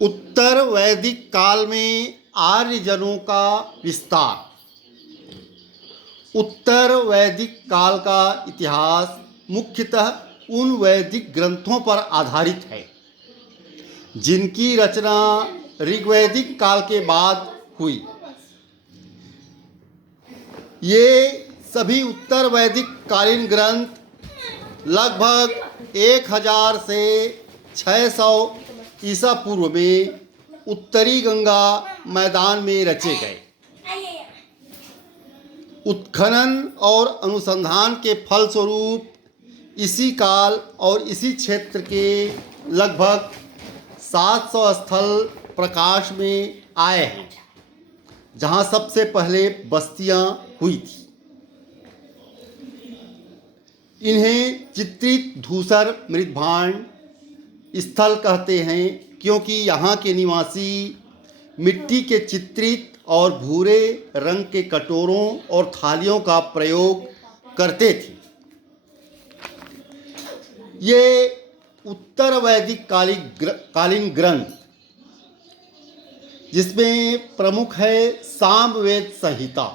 उत्तर वैदिक काल में आर्यजनों का विस्तार। उत्तर वैदिक काल का इतिहास मुख्यतः उन वैदिक ग्रंथों पर आधारित है जिनकी रचना ऋग्वैदिक काल के बाद हुई। ये सभी उत्तर वैदिक कालीन ग्रंथ लगभग 1000 से 600 ईसा पूर्व में उत्तरी गंगा मैदान में रचे गए। उत्खनन और अनुसंधान के फलस्वरूप इसी काल और इसी क्षेत्र के लगभग 700 स्थल प्रकाश में आए हैं जहां सबसे पहले बस्तियां हुई थी। इन्हें चित्रित धूसर मृदभांड स्थल कहते हैं क्योंकि यहाँ के निवासी मिट्टी के चित्रित और भूरे रंग के कटोरों और थालियों का प्रयोग करते थे। ये उत्तर वैदिक कालीन ग्रंथ जिसमें प्रमुख है सामवेद संहिता।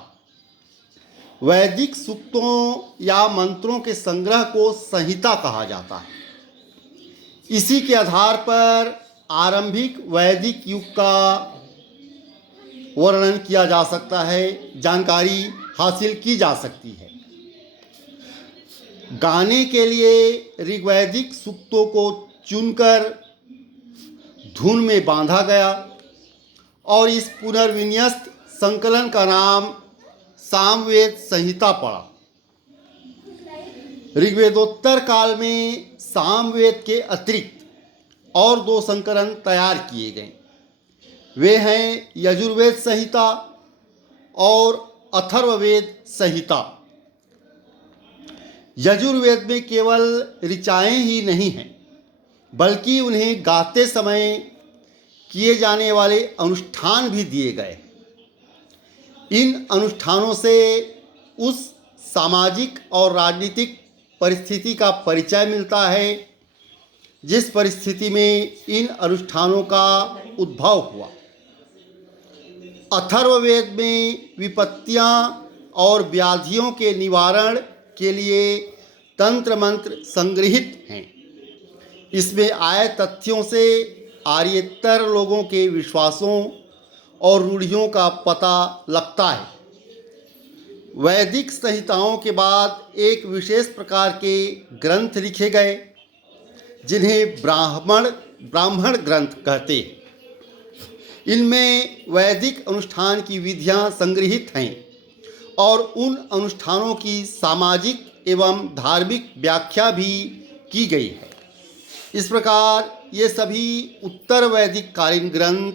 वैदिक सूक्तों या मंत्रों के संग्रह को संहिता कहा जाता है। इसी के आधार पर आरंभिक वैदिक युग का वर्णन किया जा सकता है, जानकारी हासिल की जा सकती है। गाने के लिए ऋग्वैदिक सूक्तों को चुनकर धुन में बांधा गया और इस पुनर्विन्यस्त संकलन का नाम सामवेद संहिता पड़ा। ऋग्वेदोत्तर काल में सामवेद के अतिरिक्त और 2 संकलन तैयार किए गए। वे हैं यजुर्वेद संहिता और अथर्ववेद संहिता। यजुर्वेद में केवल ऋचाएं ही नहीं हैं बल्कि उन्हें गाते समय किए जाने वाले अनुष्ठान भी दिए गए। इन अनुष्ठानों से उस सामाजिक और राजनीतिक परिस्थिति का परिचय मिलता है जिस परिस्थिति में इन अनुष्ठानों का उद्भव हुआ। अथर्ववेद में विपत्तियां और व्याधियों के निवारण के लिए तंत्र मंत्र संग्रहित हैं। इसमें आए तथ्यों से आर्येतर लोगों के विश्वासों और रूढ़ियों का पता लगता है। वैदिक संहिताओं के बाद एक विशेष प्रकार के ग्रंथ लिखे गए जिन्हें ब्राह्मण ग्रंथ कहते हैं। इनमें वैदिक अनुष्ठान की विधियां संग्रहित हैं और उन अनुष्ठानों की सामाजिक एवं धार्मिक व्याख्या भी की गई है। इस प्रकार ये सभी उत्तर वैदिक कालीन ग्रंथ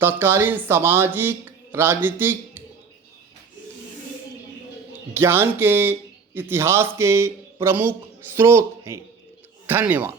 तत्कालीन सामाजिक राजनीतिक ज्ञान के इतिहास के प्रमुख स्रोत हैं। धन्यवाद।